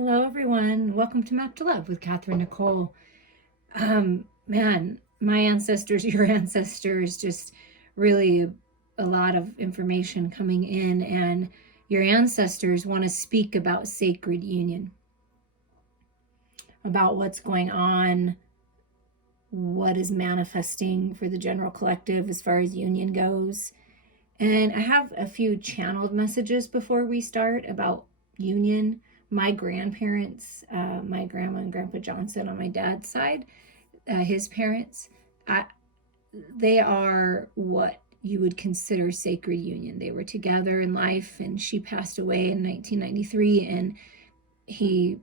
Hello, everyone. Welcome to Map to Love with Katherine Nichole. Man, my ancestors, your ancestors, just really a lot of information coming in, and your ancestors want to speak about sacred union, about what's going on, what is manifesting for the general collective as far as union goes. And I have a few channeled messages before we start about union. My grandparents, my grandma and grandpa Johnson on my dad's side, his parents, they are what you would consider sacred union. They were together in life, and she passed away in 1993, and he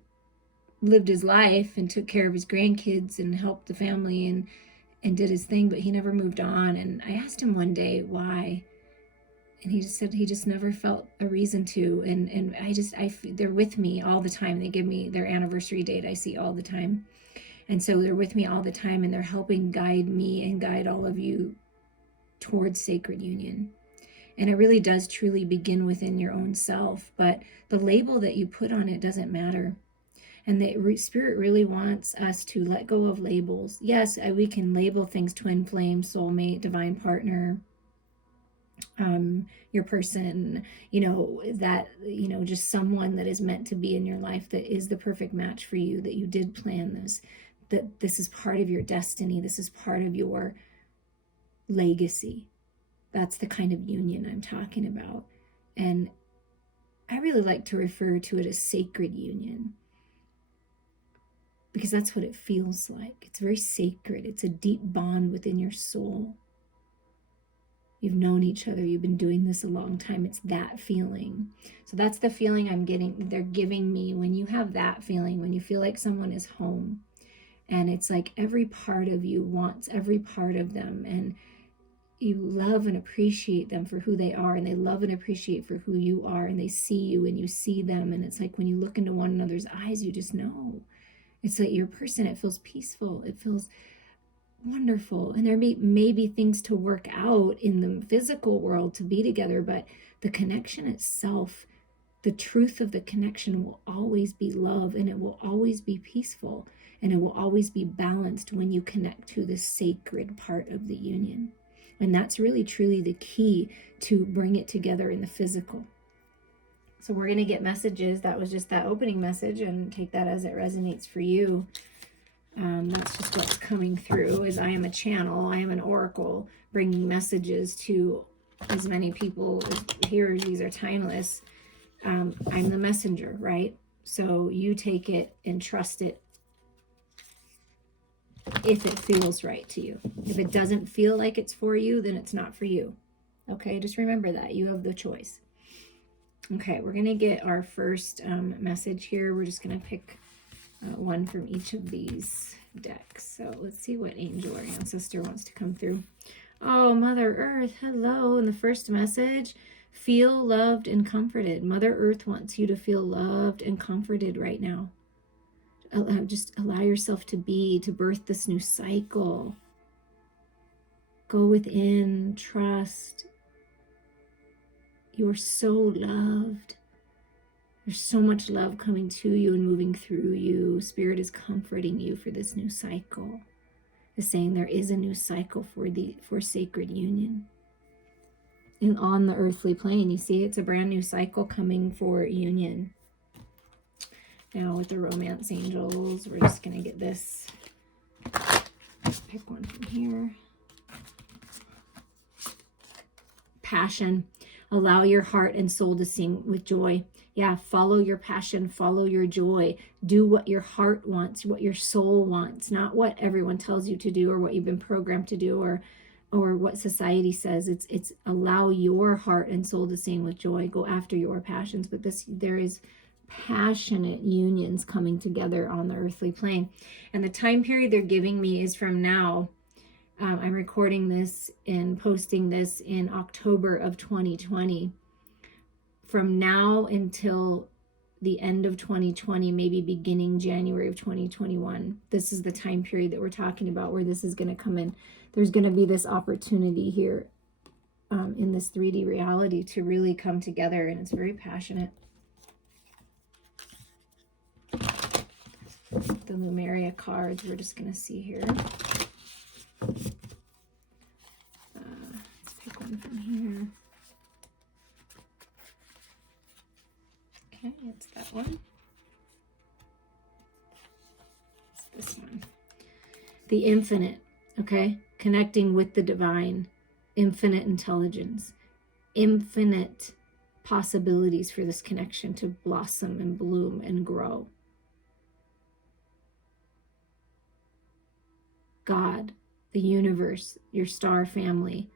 lived his life and took care of his grandkids and helped the family and did his thing, but he never moved on. And I asked him one day why, and he just said he just never felt a reason to. And they're with me all the time. They give me their anniversary date, I see all the time, and so they're with me all the time, and they're helping guide me and guide all of you towards sacred union. And it really does truly begin within your own self, but the label that you put on it doesn't matter. And the Spirit really wants us to let go of labels. Yes, we can label things: twin flame, soulmate, divine partner, your person, just someone that is meant to be in your life, that is the perfect match for you, that you did plan this, that this is part of your destiny, this is part of your legacy. That's the kind of union I'm talking about. And I really like to refer to it as sacred union, because that's what it feels like. It's very sacred. It's a deep bond within your soul. You've known each other. You've been doing this a long time. It's that feeling. So that's the feeling I'm getting. They're giving me when you have that feeling, when you feel like someone is home, and it's like every part of you wants every part of them, and you love and appreciate them for who they are, and they love and appreciate for who you are, and they see you and you see them, and it's like when you look into one another's eyes, you just know. It's like your person, it feels peaceful. It feels wonderful. And there may be things to work out in the physical world to be together, but the connection itself, the truth of the connection will always be love, and it will always be peaceful, and it will always be balanced when you connect to the sacred part of the union. And that's really truly the key to bring it together in the physical. So we're going to get messages. That was just that opening message, and take that as it resonates for you. That's just what's coming through. Is I am a channel, I am an oracle, bringing messages to as many people as hearers. These are timeless. I'm the messenger, right? So you take it and trust it if it feels right to you. If it doesn't feel like it's for you, then it's not for you. Okay, just remember that. You have the choice. Okay, we're going to get our first message here. We're just going to pick one from each of these decks. So let's see what angel or ancestor wants to come through. Oh, Mother Earth, hello. In the first message, feel loved and comforted. Mother Earth wants you to feel loved and comforted right now. Just allow yourself to birth this new cycle. Go within, trust. You are so loved. There's so much love coming to you and moving through you. Spirit is comforting you for this new cycle. It's saying there is a new cycle for sacred union. And on the earthly plane, you see it's a brand new cycle coming for union. Now with the romance angels, we're just going to get this. Pick one from here. Passion. Allow your heart and soul to sing with joy. Yeah, follow your passion, follow your joy. Do what your heart wants, what your soul wants, not what everyone tells you to do or what you've been programmed to do or what society says. It's allow your heart and soul to sing with joy. Go after your passions. But there is passionate unions coming together on the earthly plane. And the time period they're giving me is from now. I'm recording this and posting this in October of 2020. From now until the end of 2020, maybe beginning January of 2021, this is the time period that we're talking about where this is going to come in. There's going to be this opportunity here in this 3D reality to really come together, and it's very passionate. the Lumeria cards we're just going to see here. Let's pick one from here. Okay, it's that one. It's this one. The infinite, okay? Connecting with the divine, infinite intelligence, infinite possibilities for this connection to blossom and bloom and grow. God, the universe, your star family,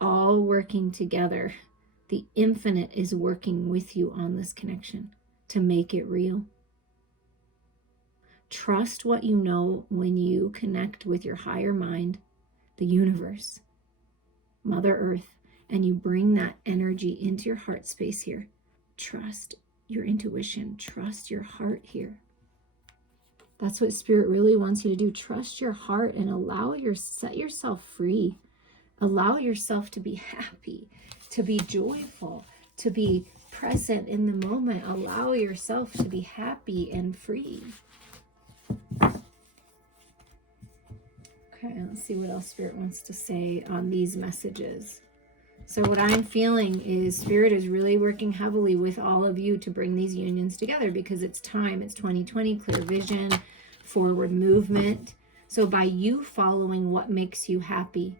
all working together. The infinite is working with you on this connection to make it real. Trust what you know when you connect with your higher mind, the universe, Mother Earth, and you bring that energy into your heart space here. Trust your intuition. Trust your heart here. That's what Spirit really wants you to do. Trust your heart and set yourself free. Allow yourself to be happy, to be joyful, to be present in the moment. Allow yourself to be happy and free. Okay, let's see what else Spirit wants to say on these messages. So what I'm feeling is Spirit is really working heavily with all of you to bring these unions together because it's time. It's 2020, clear vision, forward movement. So by you following what makes you happy,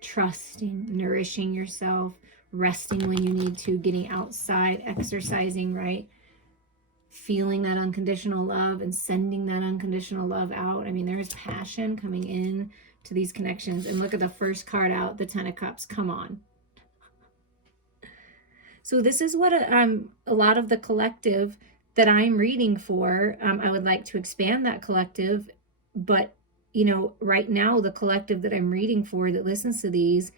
trusting, nourishing yourself, resting when you need to, getting outside, exercising, right? Feeling that unconditional love and sending that unconditional love out. I mean, there is passion coming in to these connections. And look at the first card out, the 10 of Cups. Come on. So this is what a lot of the collective that I'm reading for, I would like to expand that collective. But, you know, right now, the collective that I'm reading for that listens to these,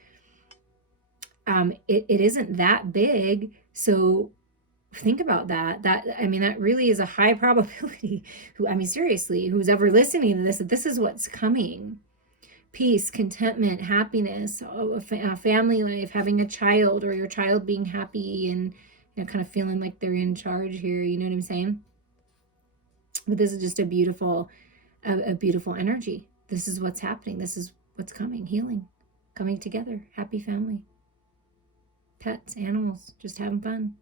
it isn't that big. So think about that. I mean, that really is a high probability. Seriously, who's ever listening to this, that this is what's coming. Peace, contentment, happiness, a family life, having a child, or your child being happy and, you know, kind of feeling like they're in charge here. You know what I'm saying? But this is just a beautiful energy. This is what's happening. This is what's coming. Healing, coming together, happy family, pets, animals, just having fun.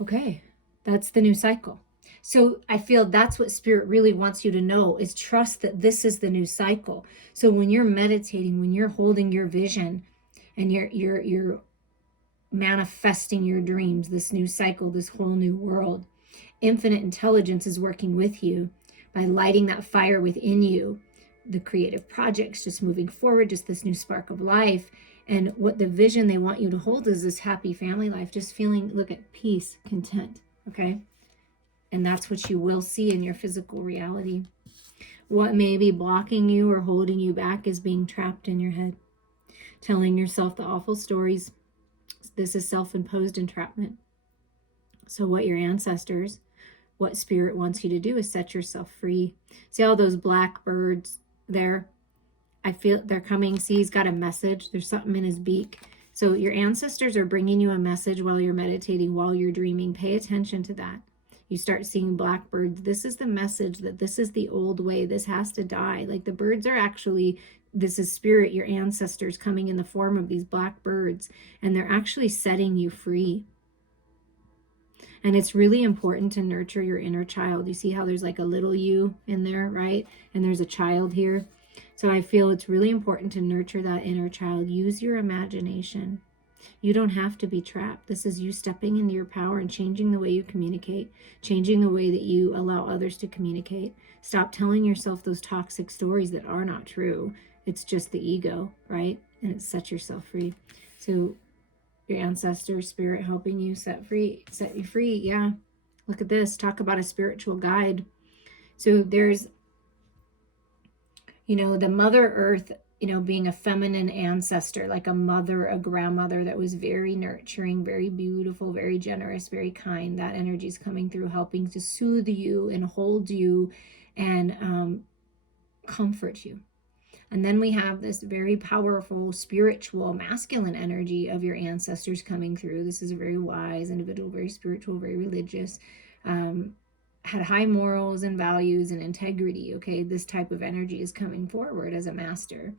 Okay, that's the new cycle. So I feel that's what Spirit really wants you to know, is trust that this is the new cycle. So when you're meditating, when you're holding your vision and you're manifesting your dreams, this new cycle, this whole new world, infinite intelligence is working with you by lighting that fire within you, the creative projects, just moving forward, just this new spark of life. And what the vision they want you to hold is this happy family life, just feeling, look at peace, content, okay? And that's what you will see in your physical reality. What may be blocking you or holding you back is being trapped in your head, telling yourself the awful stories. This is self-imposed entrapment. So what your ancestors, what Spirit wants you to do is set yourself free. See all those black birds there? I feel they're coming. See, he's got a message. There's something in his beak. So your ancestors are bringing you a message while you're meditating, while you're dreaming. Pay attention to that. You start seeing blackbirds. This is the message that this is the old way. This has to die. Like the birds are actually, this is Spirit, your ancestors coming in the form of these black birds, and they're actually setting you free. And it's really important to nurture your inner child. You see how there's like a little you in there, right? And there's a child here. So I feel it's really important to nurture that inner child. Use your imagination. You don't have to be trapped. This is you stepping into your power and changing the way you communicate, changing the way that you allow others to communicate. Stop telling yourself those toxic stories that are not true. It's just the ego, right? And it sets yourself free. So your ancestor Spirit helping you set you free. Yeah. Look at this. Talk about a spiritual guide. So there's, you know, the Mother Earth, you know, being a feminine ancestor, like a mother, a grandmother that was very nurturing, very beautiful, very generous, very kind. That energy is coming through, helping to soothe you and hold you and comfort you. And then we have this very powerful, spiritual, masculine energy of your ancestors coming through. This is a very wise individual, very spiritual, very religious, had high morals and values and integrity, okay, this type of energy is coming forward as a master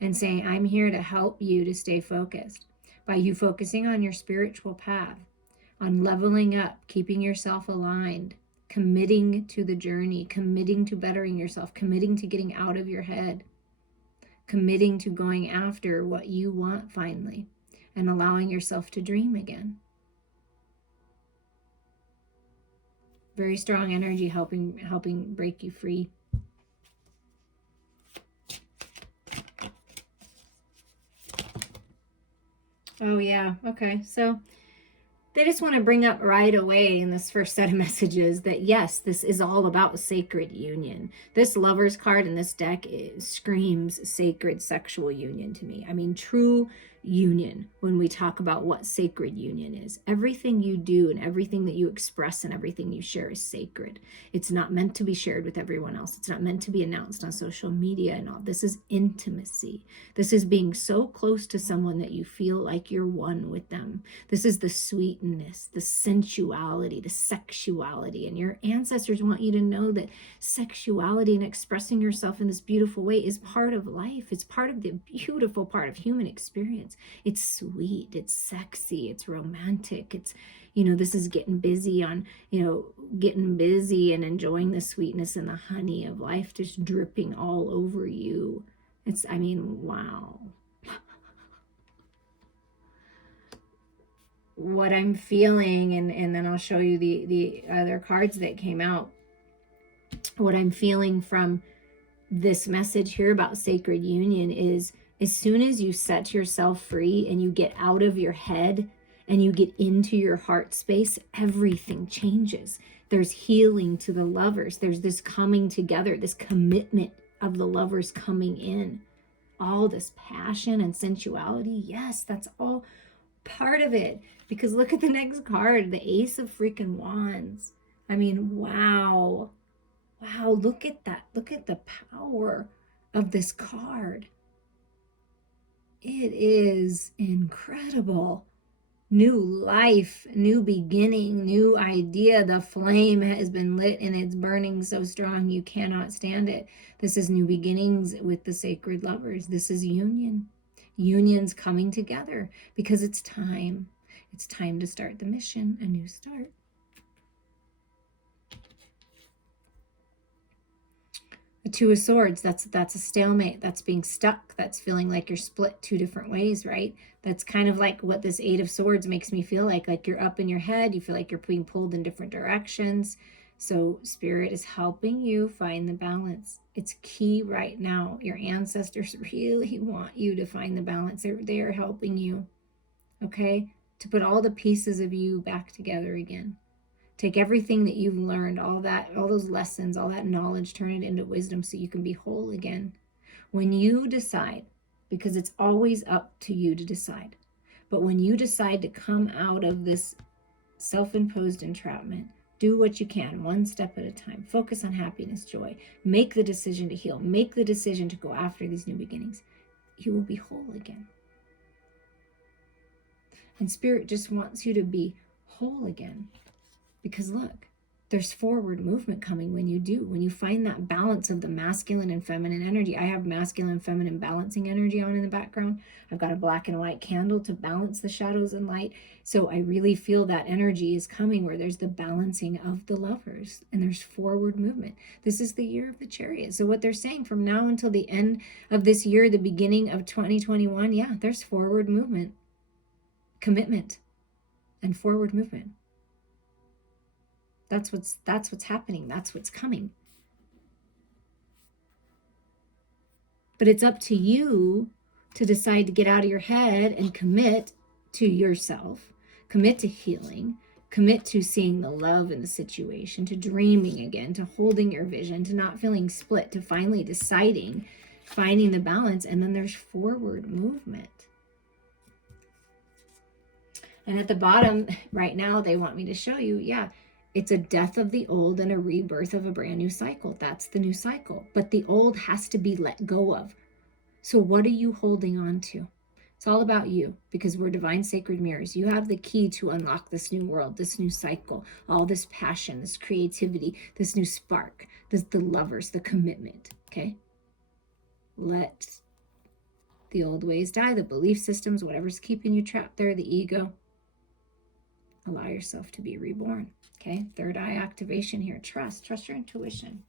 and saying, I'm here to help you to stay focused. By you focusing on your spiritual path, on leveling up, keeping yourself aligned, committing to the journey, committing to bettering yourself, committing to getting out of your head, committing to going after what you want finally, and allowing yourself to dream again. Very strong energy helping break you free. Oh yeah, okay. So they just want to bring up right away in this first set of messages that yes, this is all about sacred union. This Lover's card in this deck screams sacred sexual union to me. I mean, true union when we talk about what sacred union is. Everything you do and everything that you express and everything you share is sacred. It's not meant to be shared with everyone else. It's not meant to be announced on social media and all. This is intimacy. This is being so close to someone that you feel like you're one with them. This is the sweetness, the sensuality, the sexuality. And your ancestors want you to know that sexuality and expressing yourself in this beautiful way is part of life. It's part of the beautiful part of human experience. It's sweet, it's sexy, it's romantic. It's, this is getting busy on, getting busy and enjoying the sweetness and the honey of life just dripping all over you. Wow. What I'm feeling, and then I'll show you the other cards that came out. What I'm feeling from this message here about sacred union is, as soon as you set yourself free and you get out of your head and you get into your heart space, everything changes. There's healing to the lovers. There's this coming together, this commitment of the lovers coming in. All this passion and sensuality, yes, that's all part of it. Because look at the next card, the Ace of freaking Wands. Wow. Wow, look at that. Look at the power of this card. It is incredible. New life, new beginning, new idea. The flame has been lit and it's burning so strong you cannot stand it. This is new beginnings with the sacred lovers. This is union. Unions coming together because it's time. It's time to start the mission, a new start. The Two of Swords, that's a stalemate. That's being stuck. That's feeling like you're split two different ways, right? That's kind of like what this Eight of Swords makes me feel like you're up in your head. You feel like you're being pulled in different directions. So Spirit is helping you find the balance. It's key right now. Your ancestors really want you to find the balance. They are helping you, okay? To put all the pieces of you back together again. Take everything that you've learned, all those lessons, all that knowledge, turn it into wisdom so you can be whole again. When you decide, because it's always up to you to decide, but when you decide to come out of this self-imposed entrapment, do what you can, one step at a time. Focus on happiness, joy. Make the decision to heal. Make the decision to go after these new beginnings. You will be whole again. And Spirit just wants you to be whole again. Because look, there's forward movement coming when you find that balance of the masculine and feminine energy. I have masculine and feminine balancing energy on in the background. I've got a black and white candle to balance the shadows and light. So I really feel that energy is coming where there's the balancing of the lovers and there's forward movement. This is the year of the Chariot. So what they're saying from now until the end of this year, the beginning of 2021, yeah, there's forward movement, commitment, and forward movement. That's what's happening. That's what's coming. But it's up to you to decide to get out of your head and commit to yourself, commit to healing, commit to seeing the love in the situation, to dreaming again, to holding your vision, to not feeling split, to finally deciding, finding the balance, and then there's forward movement. And at the bottom right now, they want me to show you, yeah, it's a death of the old and a rebirth of a brand new cycle. That's the new cycle. But the old has to be let go of. So what are you holding on to? It's all about you, because we're divine sacred mirrors. You have the key to unlock this new world, this new cycle, all this passion, this creativity, this new spark, the lovers, the commitment, okay? Let the old ways die, the belief systems, whatever's keeping you trapped there, the ego. Allow yourself to be reborn, okay? Third eye activation here. Trust your intuition.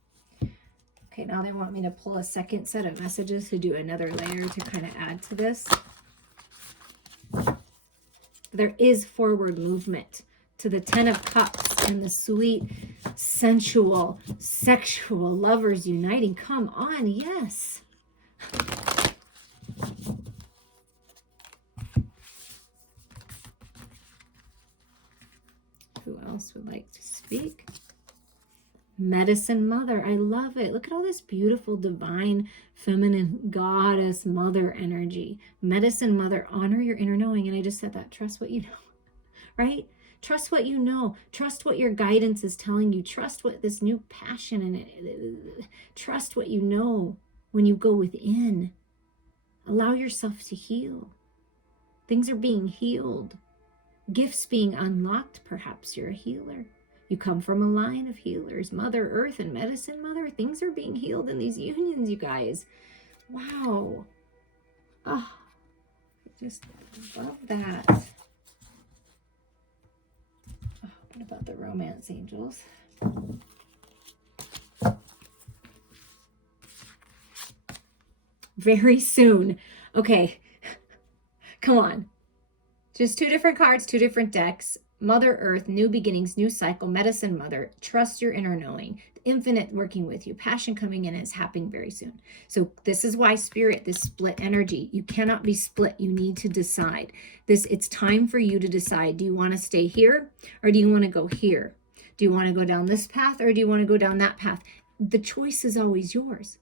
Okay, now they want me to pull a second set of messages to do another layer to kind of add to this. There is forward movement to the 10 of Cups and the sweet, sensual, sexual lovers uniting. Come on, yes. Who else would like to speak? Medicine Mother. I love it. Look at all this beautiful, divine, feminine, goddess, mother energy. Medicine Mother. Honor your inner knowing. And I just said that. Trust what you know, right? Trust what you know. Trust what your guidance is telling you. Trust what this new passion and trust what you know when you go within. Allow yourself to heal. Things are being healed. Gifts being unlocked. Perhaps you're a healer. You come from a line of healers. Mother Earth and Medicine Mother. Things are being healed in these unions, you guys. Wow. Oh, I just love that. Oh, what about the romance angels? Very soon. Okay. Come on. Just 2 different cards, 2 different decks. Mother Earth, new beginnings, new cycle, Medicine Mother, trust your inner knowing, the infinite working with you, passion coming in is happening very soon. So this is why Spirit, this split energy, you cannot be split. You need to decide. It's time for you to decide. Do you want to stay here or do you want to go here? Do you want to go down this path or do you want to go down that path? The choice is always yours.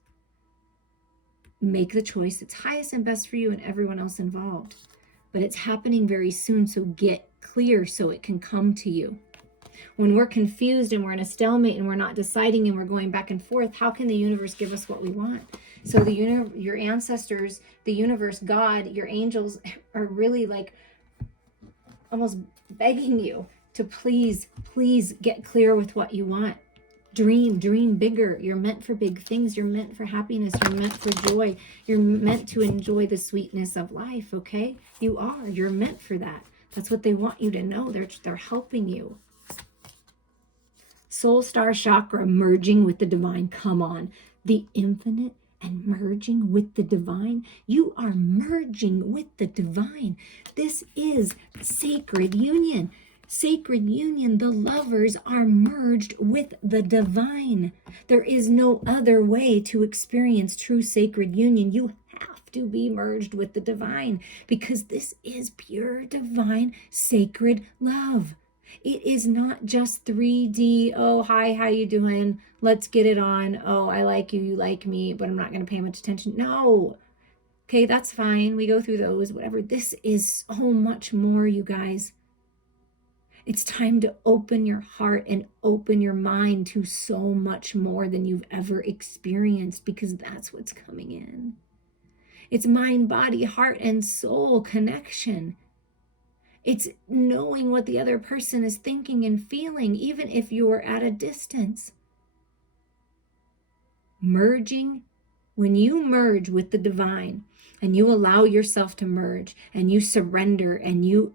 Make the choice that's highest and best for you and everyone else involved. But it's happening very soon, so get clear so it can come to you. When we're confused and we're in a stalemate and we're not deciding and we're going back and forth, how can the universe give us what we want? So your ancestors, the universe, God, your angels are really like almost begging you to please get clear with what you want. Dream bigger. You're meant for big things. You're meant for happiness. You're meant for joy. You're meant to enjoy the sweetness of life, okay? You are. You're meant for that. That's what they want you to know. They're helping you. Soul star chakra, merging with the divine. Come on. The infinite and merging with the divine. You are merging with the divine. This is sacred union. Sacred union, the lovers are merged with the divine. There is no other way to experience true sacred union. You have to be merged with the divine because this is pure divine sacred love. It is not just 3D, oh, hi, how you doing? Let's get it on. Oh, I like you, you like me, but I'm not going to pay much attention. No. Okay, that's fine. We go through those, whatever. This is so much more, you guys. It's time to open your heart and open your mind to so much more than you've ever experienced because that's what's coming in. It's mind, body, heart, and soul connection. It's knowing what the other person is thinking and feeling, even if you're at a distance. Merging, when you merge with the divine and you allow yourself to merge and you surrender and you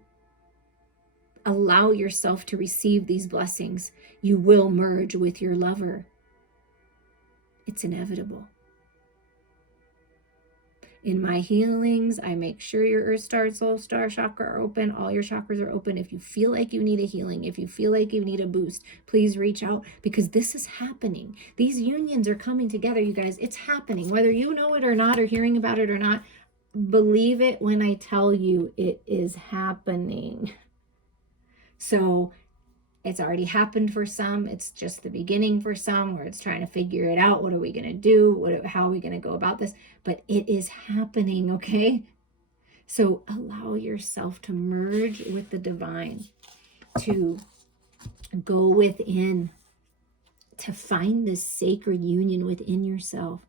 allow yourself to receive these blessings, you will merge with your lover. It's inevitable. In my healings, I make sure your earth star, soul star chakra are open. All your chakras are open. If you feel like you need a healing, if you feel like you need a boost, please reach out because this is happening. These unions are coming together, you guys. It's happening. Whether you know it or not, or hearing about it or not, believe it when I tell you it is happening. So it's already happened for some. It's just the beginning for some where it's trying to figure it out. What are we going to do? How are we going to go about this? But it is happening, okay? So allow yourself to merge with the divine, to go within, to find this sacred union within yourself,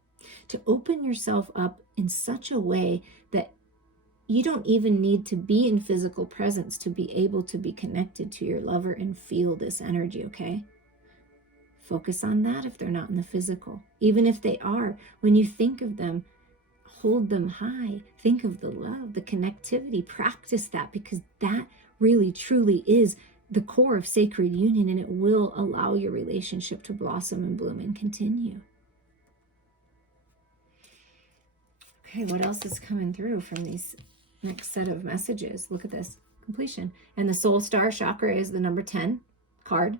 to open yourself up in such a way that you don't even need to be in physical presence to be able to be connected to your lover and feel this energy, okay? Focus on that if they're not in the physical. Even if they are, when you think of them, hold them high. Think of the love, the connectivity. Practice that, because that really, truly is the core of sacred union, and it will allow your relationship to blossom and bloom and continue. Okay, what else is coming through from these next set of messages? Look at this. Completion. And the soul star chakra is the number 10 card.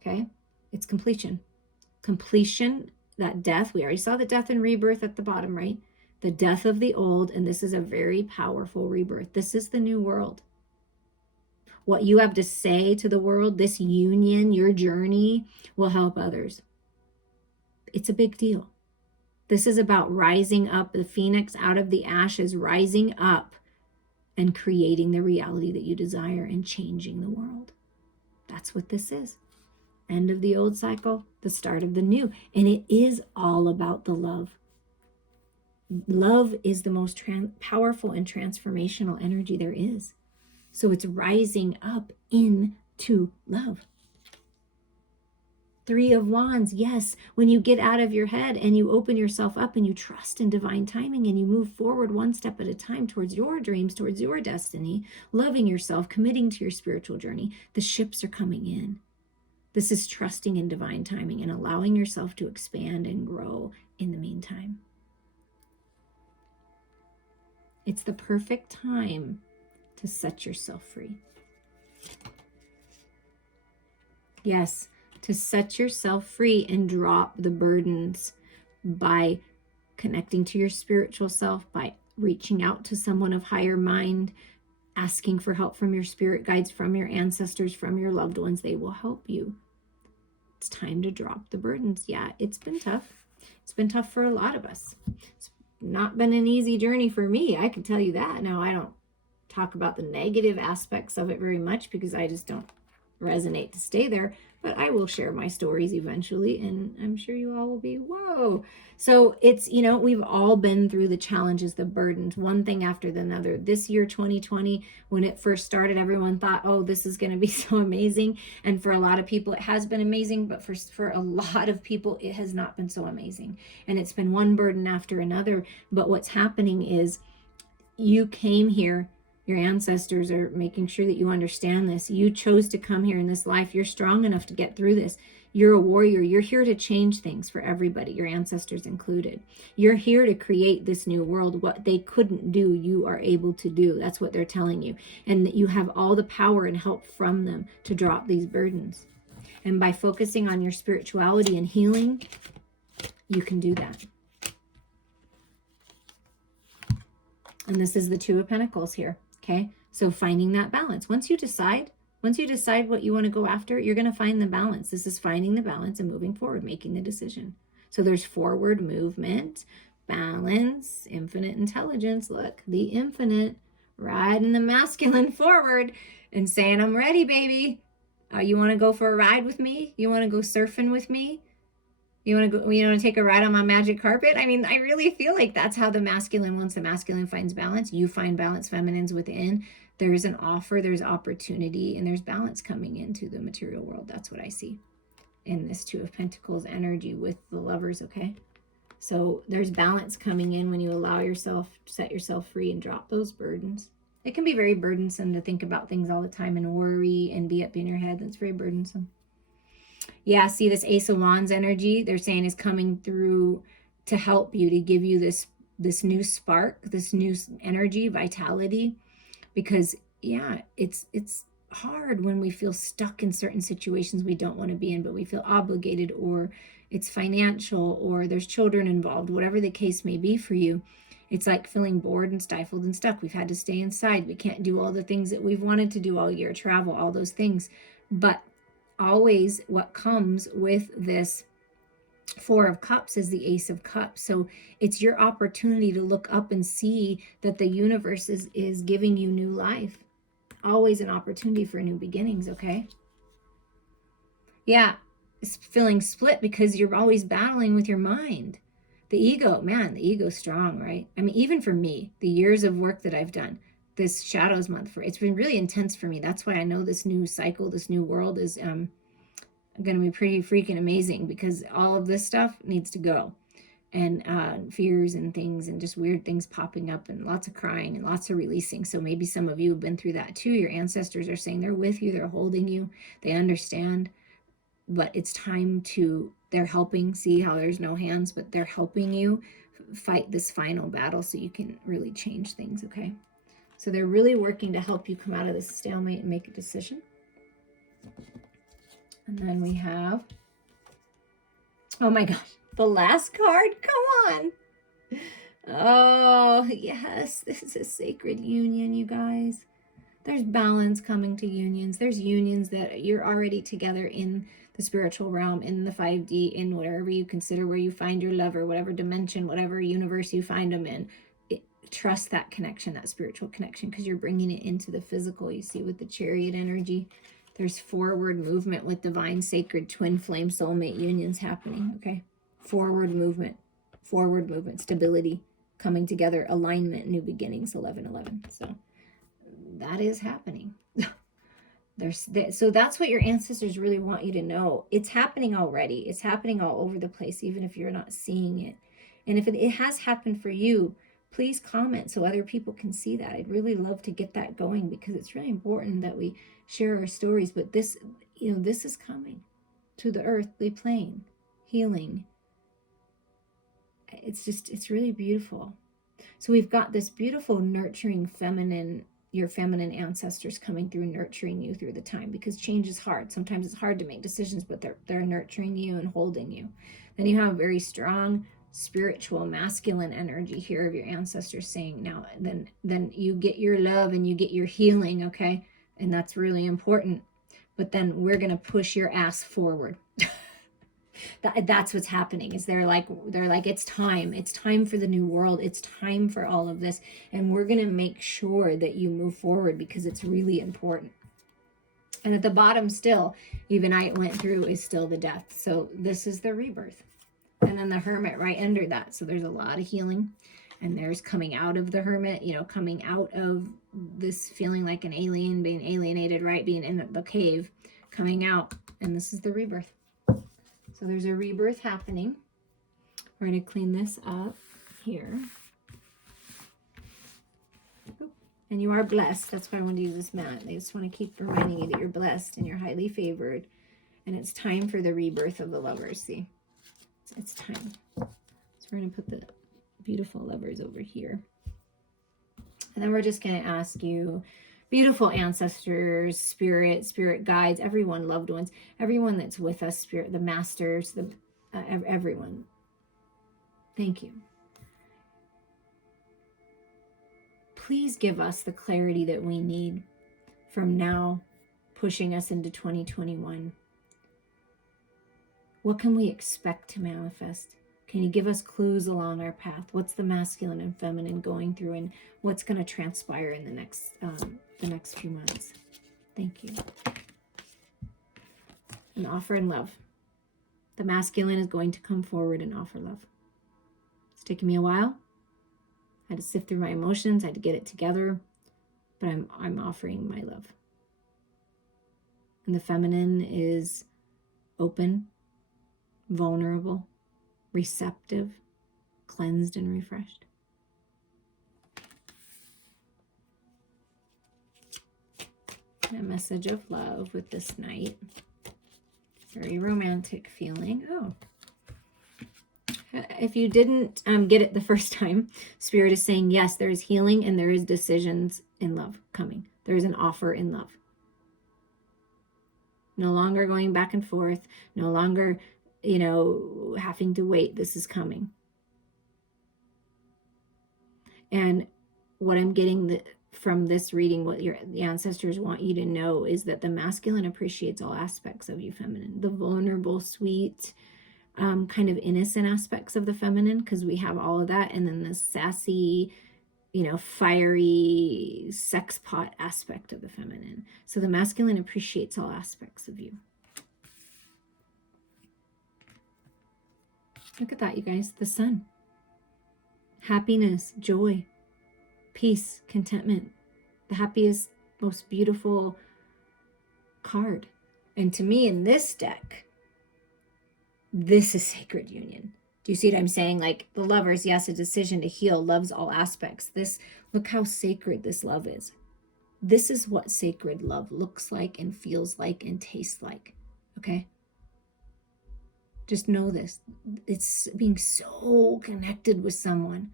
Okay, it's completion. Completion, that death. We already saw the death and rebirth at the bottom, right? The death of the old, and this is a very powerful rebirth. This is the new world. What you have to say to the world, this union, your journey, will help others. It's a big deal. This is about rising up, the phoenix out of the ashes, rising up and creating the reality that you desire and changing the world. That's what this is. End of the old cycle, the start of the new. And it is all about the love. Love is the most powerful and transformational energy there is. So it's rising up into love. 3 of Wands, yes, when you get out of your head and you open yourself up and you trust in divine timing and you move forward one step at a time towards your dreams, towards your destiny, loving yourself, committing to your spiritual journey, the ships are coming in. This is trusting in divine timing and allowing yourself to expand and grow in the meantime. It's the perfect time to set yourself free. Yes, to set yourself free and drop the burdens by connecting to your spiritual self, by reaching out to someone of higher mind, asking for help from your spirit guides, from your ancestors, from your loved ones. They will help you. It's time to drop the burdens. Yeah, it's been tough. It's been tough for a lot of us. It's not been an easy journey for me. I can tell you that. Now, I don't talk about the negative aspects of it very much because I just don't resonate to stay there, but I will share my stories eventually, and I'm sure you all will be, whoa. So it's, we've all been through the challenges, the burdens, one thing after another. This year, 2020, when it first started, everyone thought, oh, this is going to be so amazing. And for a lot of people, it has been amazing, but for a lot of people, it has not been so amazing. And it's been one burden after another. But what's happening is you came here. Your ancestors are making sure that you understand this. You chose to come here in this life. You're strong enough to get through this. You're a warrior. You're here to change things for everybody, your ancestors included. You're here to create this new world. What they couldn't do, you are able to do. That's what they're telling you. And that you have all the power and help from them to drop these burdens. And by focusing on your spirituality and healing, you can do that. And this is the 2 of Pentacles here. Okay, so finding that balance. Once you decide what you want to go after, you're going to find the balance. This is finding the balance and moving forward, making the decision. So there's forward movement, balance, infinite intelligence. Look, the infinite riding the masculine forward and saying, I'm ready, baby. You want to go for a ride with me? You want to go surfing with me? You want to go, take a ride on my magic carpet? I mean, I really feel like that's how the masculine, once the masculine finds balance, you find balance, feminines within. There's an offer, there's opportunity, and there's balance coming into the material world. That's what I see in this 2 of Pentacles energy with the lovers, okay? So there's balance coming in when you allow yourself, set yourself free and drop those burdens. It can be very burdensome to think about things all the time and worry and be up in your head. That's very burdensome. Yeah, see this Ace of Wands energy, they're saying is coming through to help you, to give you this new spark, this new energy, vitality, because yeah, it's hard when we feel stuck in certain situations we don't want to be in, but we feel obligated, or it's financial, or there's children involved, whatever the case may be for you. It's like feeling bored and stifled and stuck. We've had to stay inside. We can't do all the things that we've wanted to do all year, travel, all those things. But always what comes with this 4 of Cups is the Ace of Cups. So it's your opportunity to look up and see that the universe is giving you new life. Always an opportunity for new beginnings, okay? Yeah, it's feeling split because you're always battling with your mind. The ego, man, the ego's strong, right? I mean, even for me, the years of work that I've done, this shadows month, it's been really intense for me. That's why I know this new cycle, this new world is going to be pretty freaking amazing, because all of this stuff needs to go. And fears and things and just weird things popping up and lots of crying and lots of releasing. So maybe some of you have been through that too. Your ancestors are saying they're with you, they're holding you, they understand, but it's time to, they're helping. See how there's no hands, but they're helping you fight this final battle so you can really change things, okay? So they're really working to help you come out of this stalemate and make a decision. And then we have, oh my gosh, the last card, come on. Oh, yes, this is a sacred union, you guys. There's balance coming to unions. There's unions that you're already together in the spiritual realm, in the 5D, in whatever you consider where you find your lover, whatever dimension, whatever universe you find them in. Trust that connection, that spiritual connection, because you're bringing it into the physical. You see with the chariot energy, there's forward movement with divine, sacred, twin flame, soulmate unions happening, okay? Forward movement, stability, coming together, alignment, new beginnings, 11:11. So that is happening. So that's what your ancestors really want you to know. It's happening already. It's happening all over the place, even if you're not seeing it. And if it has happened for you, please comment so other people can see that. I'd really love to get that going, because it's really important that we share our stories. But this, this is coming to the earthly plane, healing. It's really beautiful. So we've got this beautiful nurturing feminine, your feminine ancestors coming through, nurturing you through the time, because change is hard. Sometimes it's hard to make decisions, but they're nurturing you and holding you. Then you have a very strong spiritual masculine energy here of your ancestors saying, now then you get your love and you get your healing, okay? And that's really important. But then we're going to push your ass forward. That's what's happening. Is they're like it's time for the new world, it's time for all of this, and we're going to make sure that you move forward, because it's really important. And at the bottom still, even I went through, is still the death. So this is the rebirth. And then the hermit right under that. So there's a lot of healing, and there's coming out of the hermit, coming out of this feeling like an alien, being alienated, right? Being in the cave, coming out. And this is the rebirth. So there's a rebirth happening. We're going to clean this up here. And you are blessed. That's why I want to use this mat. I just want to keep reminding you that you're blessed and you're highly favored. And it's time for the rebirth of the lovers. See? It's time. So we're going to put the beautiful lovers over here. And then we're just going to ask you, beautiful ancestors, spirit guides, everyone, loved ones, everyone that's with us, spirit, the masters, everyone. Thank you. Please give us the clarity that we need from now, pushing us into 2021. What can we expect to manifest? Can you give us clues along our path? What's the masculine and feminine going through, and what's going to transpire in the next few months? Thank you. And offer in love. The masculine is going to come forward and offer love. It's taken me a while. I had to sift through my emotions. I had to get it together, but I'm offering my love. And the feminine is open, vulnerable, receptive, cleansed, and refreshed. And a message of love with this knight. Very romantic feeling. Oh. If you didn't get it the first time, Spirit is saying, yes, there is healing and there is decisions in love coming. There is an offer in love. No longer going back and forth. No longer, having to wait. This is coming. And what I'm getting from this reading, what the ancestors want you to know, is that the masculine appreciates all aspects of you feminine. The vulnerable, sweet, kind of innocent aspects of the feminine, because we have all of that. And then the sassy, fiery sex pot aspect of the feminine. So the masculine appreciates all aspects of you. Look at that, you guys, the sun. happiness, joy, peace, contentment. The happiest, most beautiful card. And to me, in this deck, this is sacred union. Do you see what I'm saying? Like the Lovers, yes, a decision to heal, loves all aspects. This, look how sacred this love is. This is what sacred love looks like and feels like and tastes like. Okay? Just know this. It's being so connected with someone,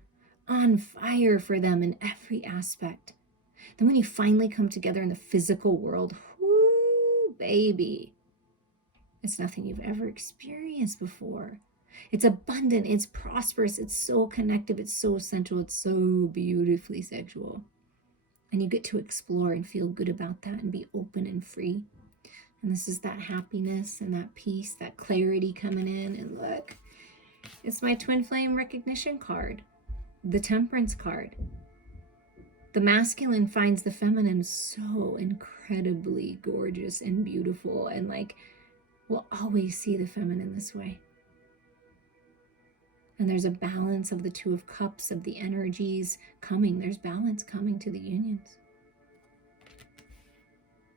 on fire for them in every aspect. Then when you finally come together in the physical world, whoo, baby, it's nothing you've ever experienced before. It's abundant, it's prosperous, it's so connective, it's so essential, it's so beautifully sexual. And you get to explore and feel good about that and be open and free. And this is that happiness and that peace, that clarity coming in. And look, it's my twin flame recognition card, the temperance card. The masculine finds the feminine so incredibly gorgeous and beautiful, and like we'll always see the feminine this way. And there's a balance of the Two of Cups, of the energies coming. There's balance coming to the unions.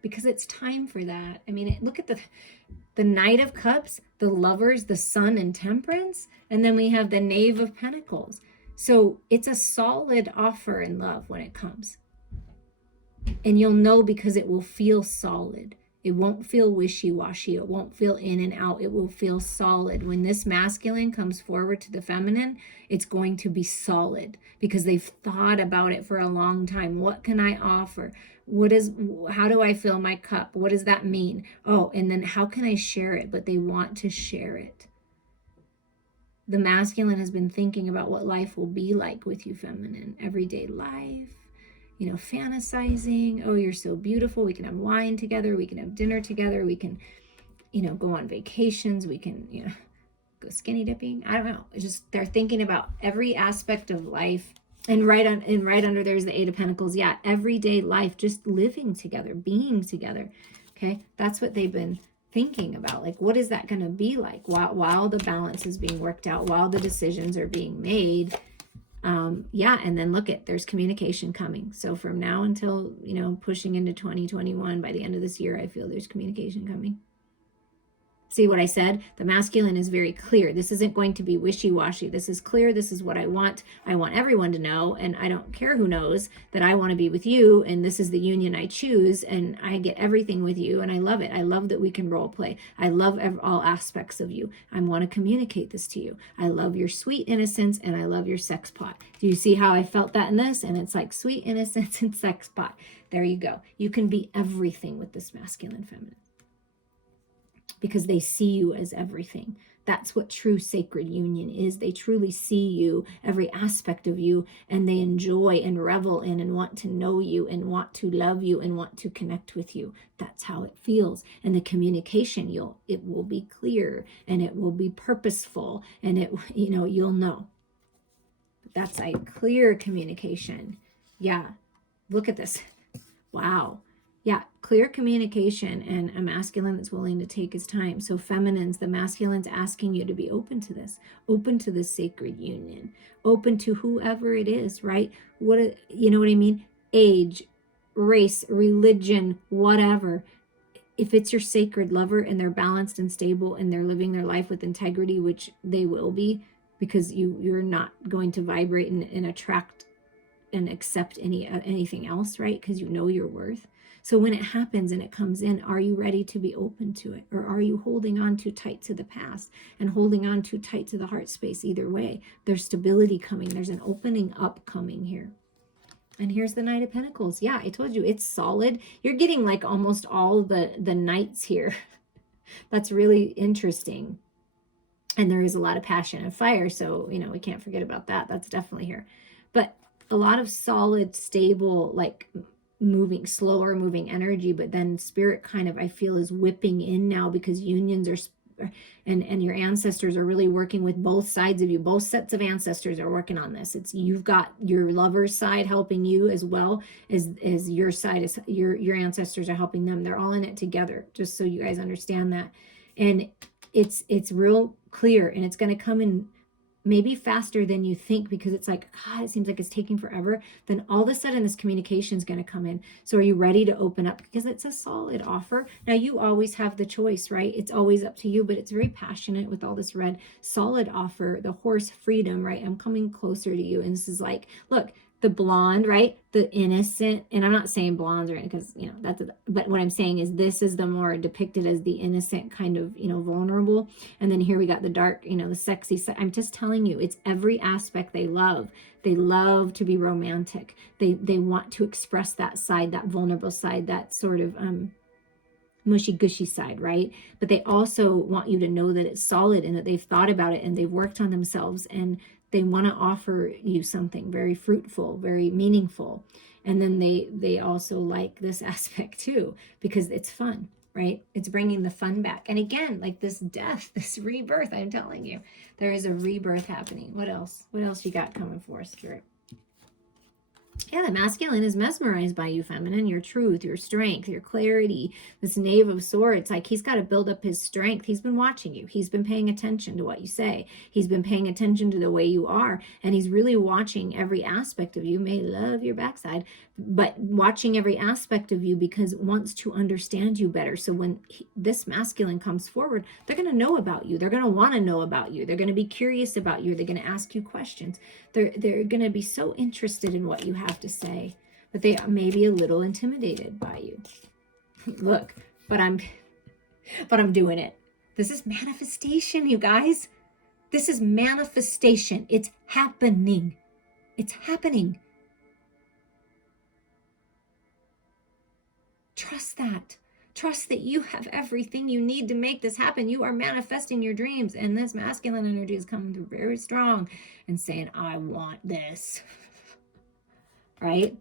Because it's time for that. I mean, look at the Knight of Cups, the Lovers, the Sun and Temperance, and then we have the Knave of Pentacles. So it's a solid offer in love when it comes. And you'll know because it will feel solid. It won't feel wishy-washy. It won't feel in and out. It will feel solid. When this masculine comes forward to the feminine, it's going to be solid because they've thought about it for a long time. What can I offer? How do I fill my cup? What does that mean? Oh, and then how can I share it? But they want to share it. The masculine has been thinking about what life will be like with you, feminine. Everyday life, fantasizing. Oh, you're so beautiful. We can have wine together. We can have dinner together. We can, go on vacations. We can, go skinny dipping. I don't know. It's just they're thinking about every aspect of life. And right under there's the Eight of Pentacles. Yeah, everyday life, just living together, being together. Okay, that's what they've been thinking about. Like, what is that going to be like while the balance is being worked out, while the decisions are being made. Yeah, and then there's communication coming. So from now until, pushing into 2021, by the end of this year, I feel there's communication coming. See what I said? The masculine is very clear. This isn't going to be wishy-washy. This is clear. This is what I want. I want everyone to know, and I don't care who knows that I want to be with you, and this is the union I choose, and I get everything with you, and I love it. I love that we can role play. I love all aspects of you. I want to communicate this to you. I love your sweet innocence, and I love your sex pot. Do you see how I felt that in this? And it's like sweet innocence and sex pot. There you go. You can be everything with this masculine feminine, because they see you as everything. That's what true sacred union is. They truly see you, every aspect of you, and they enjoy and revel in and want to know you and want to love you and want to connect with you. That's how it feels. And the communication, it will be clear and it will be purposeful, and you'll know. That's a clear communication. Yeah. Look at this. Wow. Yeah, clear communication and a masculine that's willing to take his time. So feminines, the masculine's asking you to be open to this sacred union, open to whoever it is, right? You know what I mean? Age, race, religion, whatever. If it's your sacred lover and they're balanced and stable and they're living their life with integrity, which they will be, because you're not going to vibrate and attract and accept anything else, right? Because you know your worth. So when it happens and it comes in, are you ready to be open to it? Or are you holding on too tight to the past and holding on too tight to the heart space? Either way, there's stability coming. There's an opening up coming here. And here's the Knight of Pentacles. Yeah, I told you it's solid. You're getting like almost all the knights here. That's really interesting. And there is a lot of passion and fire. So, we can't forget about that. That's definitely here. But a lot of solid, stable, like slower moving energy, but then spirit kind of, I feel, is whipping in now, because unions are, and your ancestors are really working with both sides of you. Both sets of ancestors are working on this. You've got your lover's side helping you as well as your side is your ancestors are helping them. They're all in it together, just so you guys understand that. And it's real clear, and it's going to come in maybe faster than you think, because it's like, God, it seems like it's taking forever. Then all of a sudden this communication is going to come in. So are you ready to open up? Because it's a solid offer. Now you always have the choice, right? It's always up to you, but it's very passionate with all this red. Solid offer, the horse freedom, right? I'm coming closer to you. And this is like, look, the blonde, right? The innocent, and I'm not saying blondes or because, you know, but what I'm saying is this is the more depicted as the innocent kind of, you know, vulnerable. And then here we got the dark, you know, the sexy. I'm just telling you, it's every aspect they love. They love to be romantic. They want to express that side, that vulnerable side, that sort of mushy gushy side, right? But they also want you to know that it's solid and that they've thought about it and they've worked on themselves, and they want to offer you something very fruitful, very meaningful. And then they also like this aspect too, because it's fun, right? It's bringing the fun back. And again, like this death, this rebirth, I'm telling you, there is a rebirth happening. What else you got coming for us, Spirit? Yeah, the masculine is mesmerized by you, feminine, your truth, your strength, your clarity. This Knave of Swords, like he's got to build up his strength. He's been watching you. He's been paying attention to what you say. He's been paying attention to the way you are. And he's really watching every aspect of you. May love your backside, but watching every aspect of you because wants to understand you better. So when this masculine comes forward, they're going to know about you. They're going to want to know about you. They're going to be curious about you. They're going to ask you questions. They're going to be so interested in what you have to say, but they may be a little intimidated by you. Look, but I'm doing it. This is manifestation, you guys. This is manifestation. It's happening. It's happening. Trust that. Trust that you have everything you need to make this happen. You are manifesting your dreams, and this masculine energy is coming through very strong and saying, I want this, right?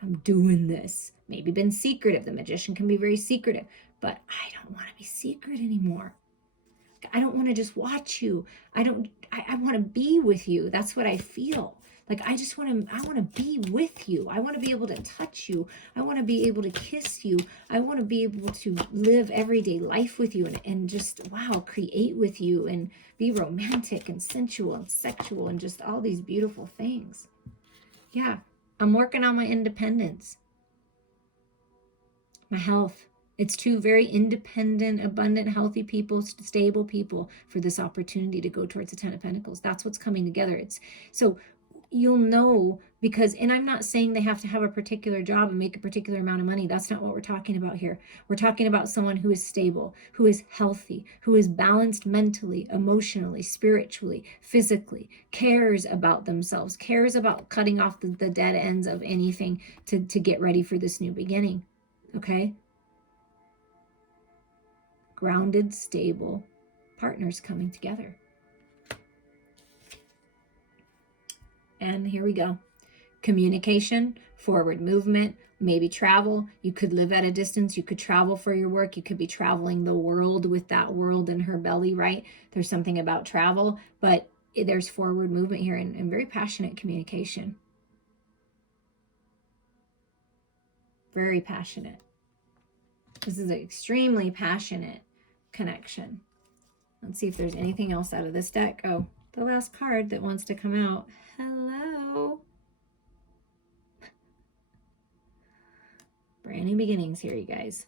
I'm doing this. Maybe been secretive. The magician can be very secretive, but I don't want to be secret anymore. I don't want to just watch you. I want to be with you. That's what I feel. Like I want to be with you. I want to be able to touch you. I want to be able to kiss you. I want to be able to live everyday life with you and just, wow, create with you and be romantic and sensual and sexual and just all these beautiful things. Yeah, I'm working on my independence, my health. It's two very independent, abundant, healthy people, stable people for this opportunity to go towards the Ten of Pentacles. That's what's coming together. It's so you'll know because, and I'm not saying they have to have a particular job and make a particular amount of money. That's not what we're talking about here. We're talking about someone who is stable, who is healthy, who is balanced mentally, emotionally, spiritually, physically, cares about themselves, cares about cutting off the dead ends of anything to get ready for this new beginning. Okay? Grounded, stable partners coming together. And here we go. Communication, forward movement, maybe travel. You could live at a distance. You could travel for your work. You could be traveling the world with that world in her belly, right? There's something about travel, but there's forward movement here and very passionate communication. Very passionate. This is an extremely passionate connection. Let's see if there's anything else out of this deck. Oh, the last card that wants to come out. Hello. Brand new beginnings here, you guys.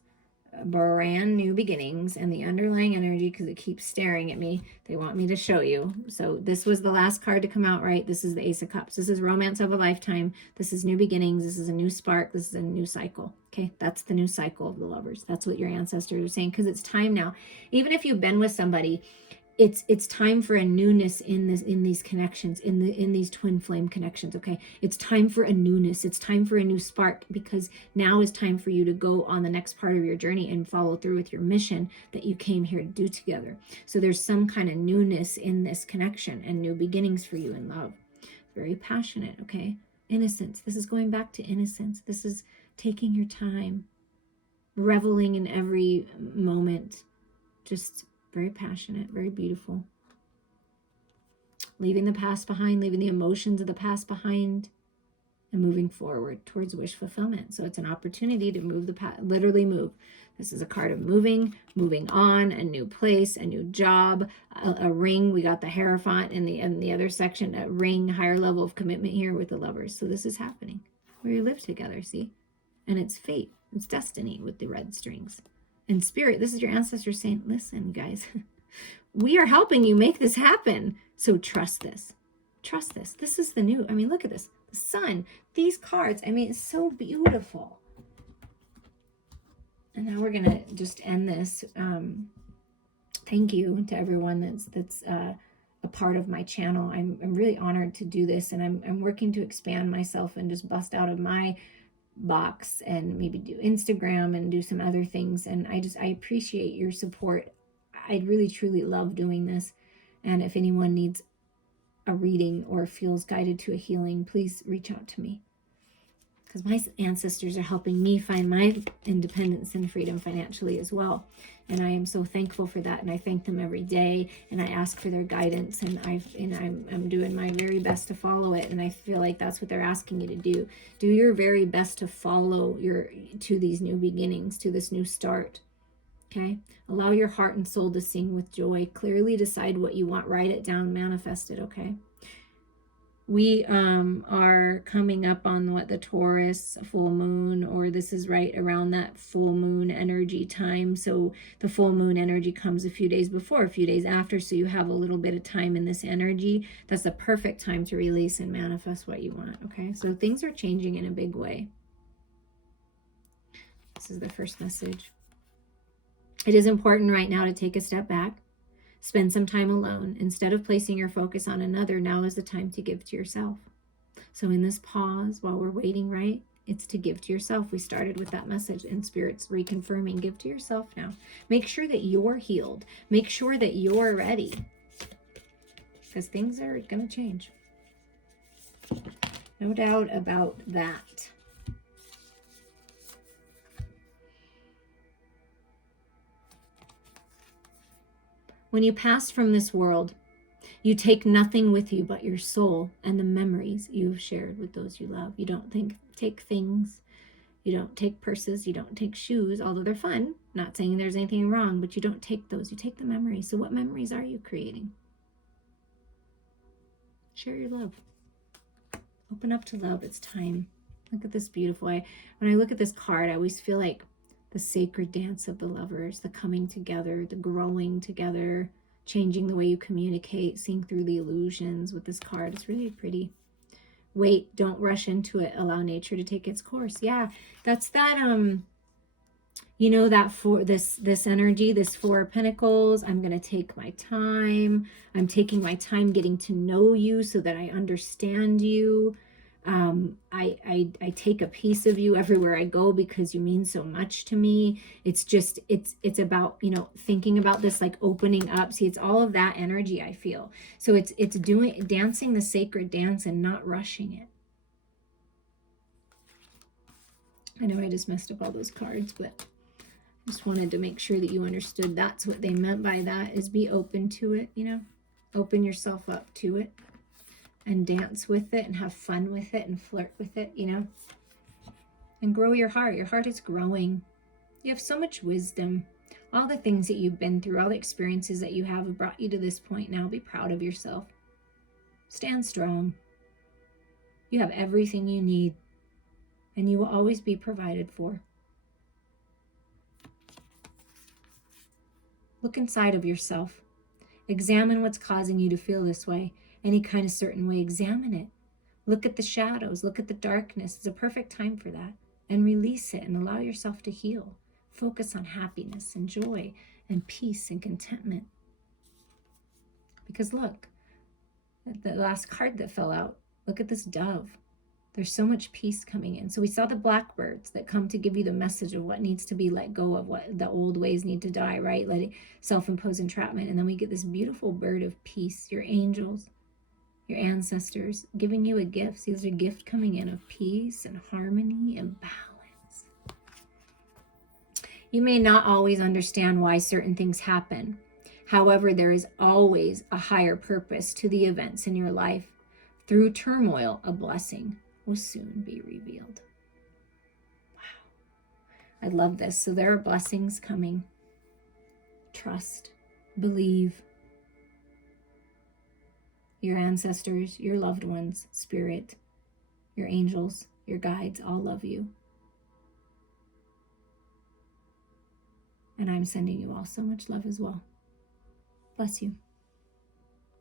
Brand new beginnings, and the underlying energy, because it keeps staring at me, they want me to show you. So this was the last card to come out, right? This is the Ace of Cups. This is romance of a lifetime. This is new beginnings. This is a new spark. This is a new cycle. Okay, that's the new cycle of the lovers. That's what your ancestors are saying, because it's time now. Even if you've been with somebody, it's time for a newness in these connections, in these twin flame connections. Okay, it's time for a newness. It's time for a new spark, because now is time for you to go on the next part of your journey and follow through with your mission that you came here to do together. So there's some kind of newness in this connection and new beginnings for you in love. Very passionate. Okay, innocence. This is going back to innocence. This is taking your time, reveling in every moment, just very passionate, very beautiful. Leaving the past behind, leaving the emotions of the past behind, and moving forward towards wish fulfillment. So it's an opportunity to move the path, literally move. This is a card of moving on, a new place, a new job, a ring. We got the Hierophant in the other section, a ring, higher level of commitment here with the Lovers. So this is happening where you live together, see? And it's fate, it's destiny with the red strings. In spirit, this is your ancestors saying, listen, guys, we are helping you make this happen. So trust this. Trust this. This is the new, I mean, look at this. The sun, these cards, I mean, it's so beautiful. And now we're going to just end this. Thank you to everyone that's a part of my channel. I'm really honored to do this, and I'm working to expand myself and just bust out of my box and maybe do Instagram and do some other things. And I appreciate your support. I really truly love doing this. And if anyone needs a reading or feels guided to a healing, please reach out to me, because my ancestors are helping me find my independence and freedom financially as well. And I am so thankful for that. And I thank them every day, and I ask for their guidance, and I'm doing my very best to follow it. And I feel like that's what they're asking you to do. Do your very best to follow to these new beginnings, to this new start. Okay? Allow your heart and soul to sing with joy. Clearly decide what you want. Write it down. Manifest it. Okay? We are coming up on the Taurus full moon, or this is right around that full moon energy time. So the full moon energy comes a few days before, a few days after. So you have a little bit of time in this energy. That's the perfect time to release and manifest what you want. Okay, so things are changing in a big way. This is the first message. It is important right now to take a step back. Spend some time alone. Instead of placing your focus on another, now is the time to give to yourself. So in this pause, while we're waiting, right, it's to give to yourself. We started with that message, and Spirit's reconfirming, give to yourself now. Make sure that you're healed. Make sure that you're ready, because things are going to change. No doubt about that. When you pass from this world, you take nothing with you but your soul and the memories you've shared with those you love. You don't take things. You don't take purses. You don't take shoes, although they're fun. Not saying there's anything wrong, but you don't take those. You take the memories. So what memories are you creating? Share your love. Open up to love. It's time. Look at this beautiful. When I look at this card, I always feel like the sacred dance of the lovers, the coming together, the growing together, changing the way you communicate, seeing through the illusions with this card. It's really pretty. Wait, don't rush into it. Allow nature to take its course. Yeah, that's that, you know, that for this energy, this Four of Pentacles. I'm going to take my time. I'm taking my time getting to know you so that I understand you. I take a piece of you everywhere I go because you mean so much to me. It's just, it's about, you know, thinking about this, like opening up. See, it's all of that energy I feel. So it's dancing the sacred dance and not rushing it. I know I just messed up all those cards, but I just wanted to make sure that you understood that's what they meant by that, is be open to it, you know, open yourself up to it. And dance with it and have fun with it and flirt with it, you know. And grow your heart. Your heart is growing. You have so much wisdom. All the things that you've been through, all the experiences that you have brought you to this point now. Be proud of yourself. Stand strong. You have everything you need. And you will always be provided for. Look inside of yourself. Examine what's causing you to feel this way. Any kind of certain way, examine it. Look at the shadows, look at the darkness. It's a perfect time for that. And release it and allow yourself to heal. Focus on happiness and joy and peace and contentment. Because look, the last card that fell out, look at this dove. There's so much peace coming in. So we saw the blackbirds that come to give you the message of what needs to be let go of, what the old ways need to die, right? Letting self-imposed entrapment. And then we get this beautiful bird of peace, your angels, your ancestors giving you a gift. See, there's a gift coming in of peace and harmony and balance. You may not always understand why certain things happen. However, there is always a higher purpose to the events in your life. Through turmoil, a blessing. will soon be revealed. Wow. I love this. So there are blessings coming. Trust, believe. Your ancestors, your loved ones, spirit, your angels, your guides all love you. And I'm sending you all so much love as well. Bless you.